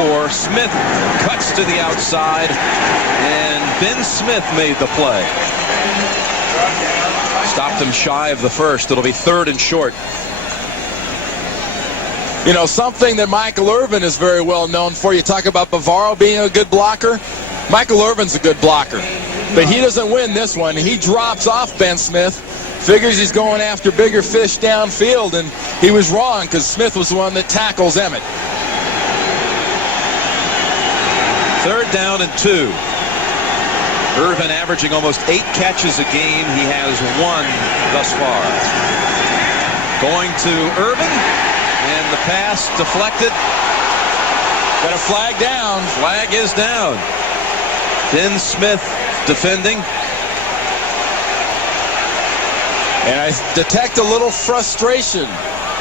4. Smith cuts to the outside, and Ben Smith made the play. Stopped him shy of the first. It'll be 3rd and short. You know, something that Michael Irvin is very well known for. You talk about Bavaro being a good blocker. Michael Irvin's a good blocker. But he doesn't win this one. He drops off Ben Smith. Figures he's going after bigger fish downfield, and he was wrong because Smith was the one that tackles Emmett. 3rd down and 2. Irvin averaging almost 8 catches a game. He has 1 thus far. Going to Irvin, and the pass deflected. Got a flag down. Flag is down. Ben Smith defending. And I detect a little frustration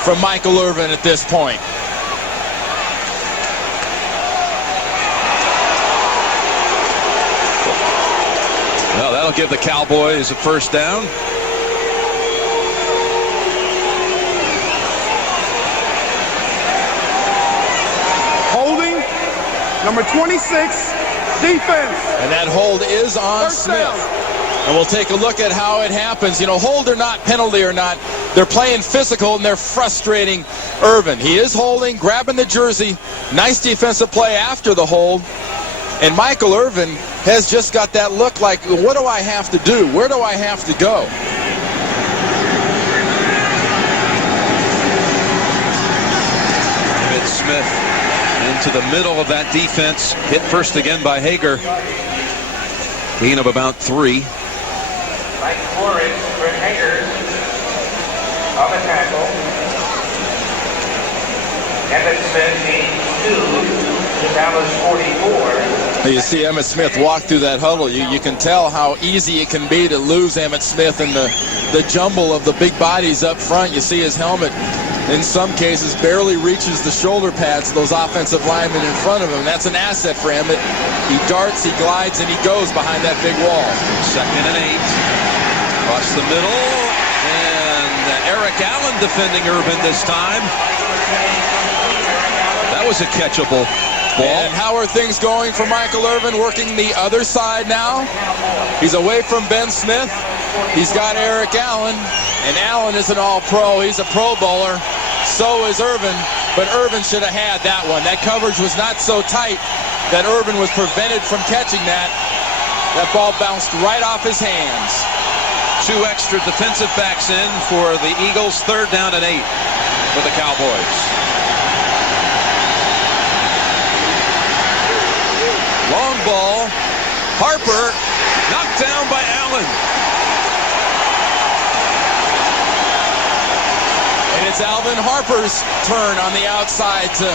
from Michael Irvin at this point. Well, that'll give the Cowboys a 1st down. Holding, number 26, defense. And that hold is on 1st Smith. down. And we'll take a look at how it happens. You know, hold or not, penalty or not, they're playing physical and they're frustrating Irvin. He is holding, grabbing the jersey. Nice defensive play after the hold. And Michael Irvin has just got that look like, what do I have to do? Where do I have to go? Emmitt Smith into the middle of that defense. Hit first again by Hager. Gain of about 3. Mike Flores for Hager on the tackle. Emmitt Smith gains 2. The Dallas 44. You see Emmitt Smith walk through that huddle. You can tell how easy it can be to lose Emmitt Smith in the jumble of the big bodies up front. You see his helmet, in some cases, barely reaches the shoulder pads of those offensive linemen in front of him. That's an asset for Emmitt. He darts, he glides, and he goes behind that big wall. 2nd and 8. Across the middle. And Eric Allen defending Irvin this time. That was a catchable ball. And how are things going for Michael Irvin, working the other side now? He's away from Ben Smith. He's got Eric Allen, and Allen is an all-pro. He's a Pro Bowler. So is Irvin, but Irvin should have had that one. That coverage was not so tight that Irvin was prevented from catching that. That ball bounced right off his hands. 2 extra defensive backs in for the Eagles. 3rd down and 8 for the Cowboys. Long ball. Harper knocked down by Allen. And it's Alvin Harper's turn on the outside to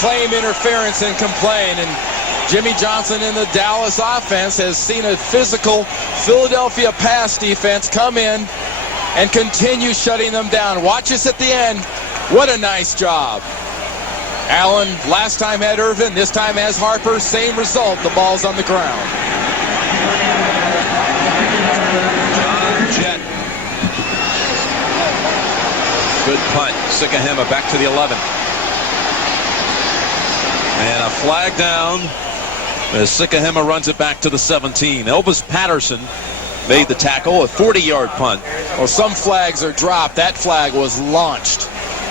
claim interference and complain. And Jimmy Johnson in the Dallas offense has seen a physical Philadelphia pass defense come in and continue shutting them down. Watch us at the end. What a nice job. Allen last time had Irvin, this time has Harper. Same result, the ball's on the ground. John Jett. Good punt. Sikahema back to the 11. And a flag down as Sikahema runs it back to the 17. Elvis Patterson made the tackle, a 40-yard punt. Well, some flags are dropped. That flag was launched.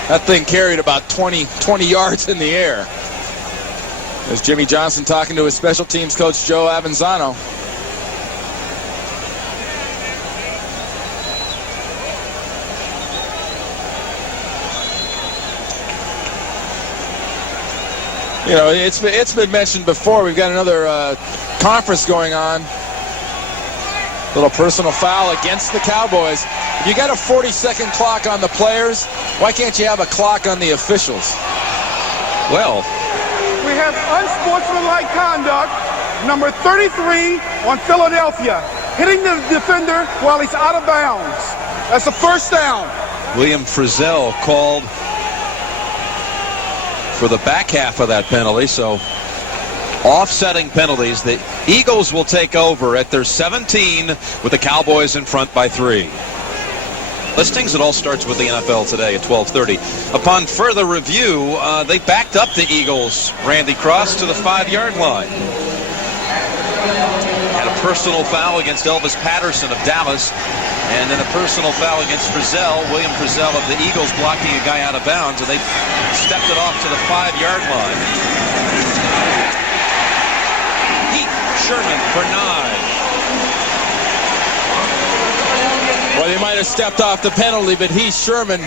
That thing carried about 20 yards in the air. There's Jimmy Johnson talking to his special teams coach, Joe Avanzano. You know, it's been mentioned before. We've got another conference going on. Little personal foul against the Cowboys. If you got a 40-second clock on the players, why can't you have a clock on the officials? Well, We have unsportsmanlike conduct, number 33 on Philadelphia, hitting the defender while he's out of bounds. That's a 1st down. William Frizzell called for the back half of that penalty, so offsetting penalties. The Eagles will take over at their 17 with the Cowboys in front by 3. listings. It all starts with the NFL Today at 12:30. Upon further review, they backed up the Eagles, Randy Cross, to the 5-yard line. Had a personal foul against Elvis Patterson of Dallas, and then a personal foul against Frizzell, William Frizzell of the Eagles, blocking a guy out of bounds, and they stepped it off to the 5-yard line. Heath Sherman for 9. Well, they might have stepped off the penalty, but Heath Sherman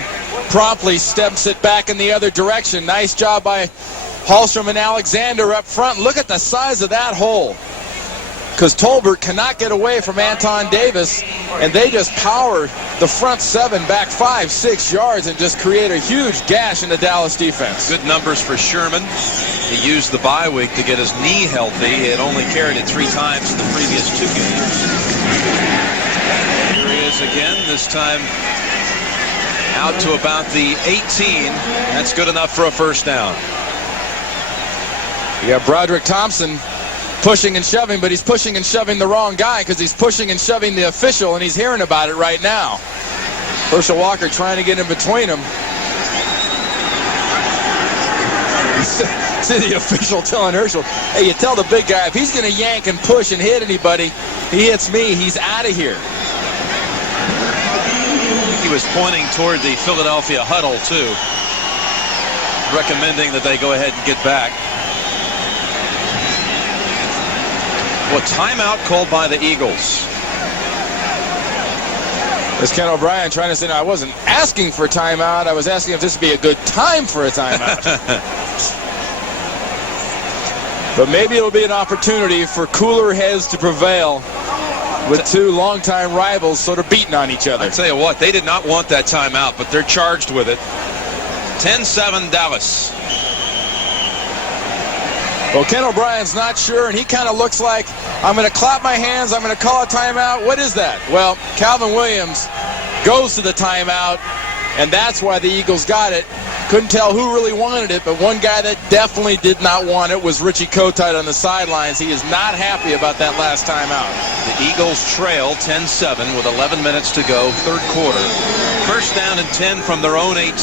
promptly steps it back in the other direction. Nice job by Hallstrom and Alexander up front. Look at the size of that hole, because Tolbert cannot get away from Anton Davis, and they just power the front 7 back 5-6 yards and just create a huge gash in the Dallas defense. Good numbers for Sherman. He used the bye week to get his knee healthy. He had only carried it 3 times in the previous 2 games. Here he is again, this time out to about the 18. That's good enough for a first down. You got Broderick Thompson pushing and shoving, but he's pushing and shoving the wrong guy, because he's pushing and shoving the official, and he's hearing about it right now. Herschel Walker trying to get in between them. See the official telling Herschel, hey, you tell the big guy, if he's going to yank and push and hit anybody, he hits me, he's out of here. He was pointing toward the Philadelphia huddle, too, recommending that they go ahead and get back. Well, timeout called by the Eagles. It's Ken O'Brien trying to say, no, I wasn't asking for a timeout. I was asking if this would be a good time for a timeout. But maybe it'll be an opportunity for cooler heads to prevail with 2 longtime rivals sort of beating on each other. I tell you what, they did not want that timeout, but they're charged with it. 10-7 Dallas. Well, Ken O'Brien's not sure, and he kind of looks like, I'm going to clap my hands, I'm going to call a timeout. What is that? Well, Calvin Williams goes to the timeout, and that's why the Eagles got it. Couldn't tell who really wanted it, but one guy that definitely did not want it was Richie Kotite on the sidelines. He is not happy about that last timeout. The Eagles trail 10-7 with 11 minutes to go, 3rd quarter. First down and 10 from their own 18.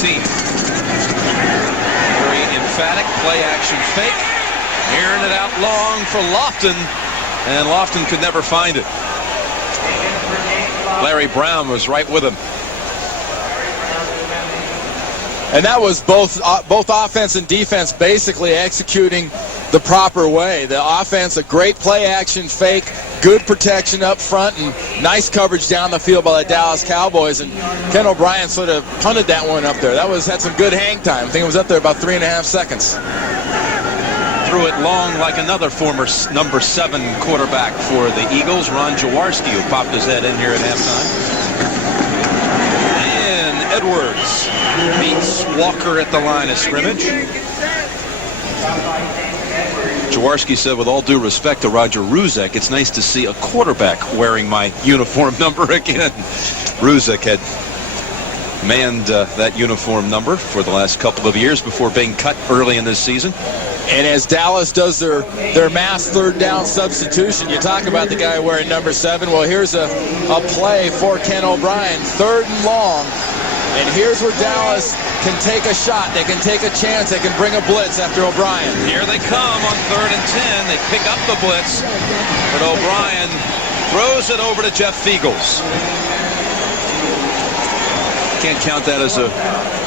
Very emphatic play-action fake. Airing it out long for Lofton, and Lofton could never find it. Larry Brown was right with him. And that was both offense and defense basically executing the proper way. The offense, a great play-action fake, good protection up front, and nice coverage down the field by the Dallas Cowboys. And Ken O'Brien sort of punted that one up there. That had some good hang time. I think it was up there about 3.5 seconds. Threw it long like another former number 7 quarterback for the Eagles, Ron Jaworski, who popped his head in here at halftime. And Edwards meets Walker at the line of scrimmage. Jaworski said, with all due respect to Roger Ruzek, it's nice to see a quarterback wearing my uniform number again. Ruzek had manned that uniform number for the last couple of years before being cut early in this season. And as Dallas does their mass 3rd down substitution, you talk about the guy wearing number 7. Well, here's a play for Ken O'Brien, 3rd and long. And here's where Dallas can take a shot. They can take a chance. They can bring a blitz after O'Brien. Here they come on 3rd and 10. They pick up the blitz, but O'Brien throws it over to Jeff Feagles. Can't count that as a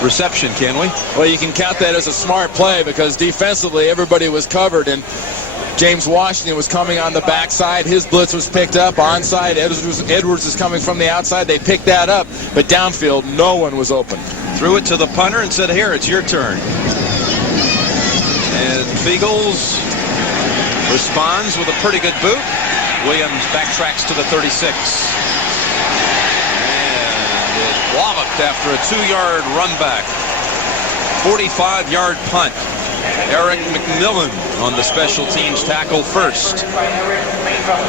reception, can we? Well, you can count that as a smart play, because defensively everybody was covered, and James Washington was coming on the backside. His blitz was picked up. Onside, Edwards is coming from the outside. They picked that up, but downfield, no one was open. Threw it to the punter and said, here, it's your turn. And Feagles responds with a pretty good boot. Williams backtracks to the 36. Walloped after a 2-yard run back. 45-yard punt. Eric McMillan on the special teams tackle first.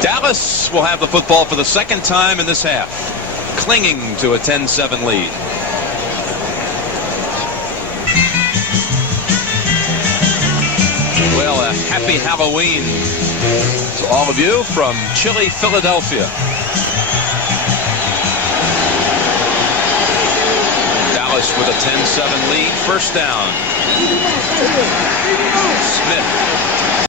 Dallas will have the football for the 2nd time in this half, clinging to a 10-7 lead. Well, a happy Halloween to all of you from chilly Philadelphia. Dallas with a 10-7 lead. First down. Smith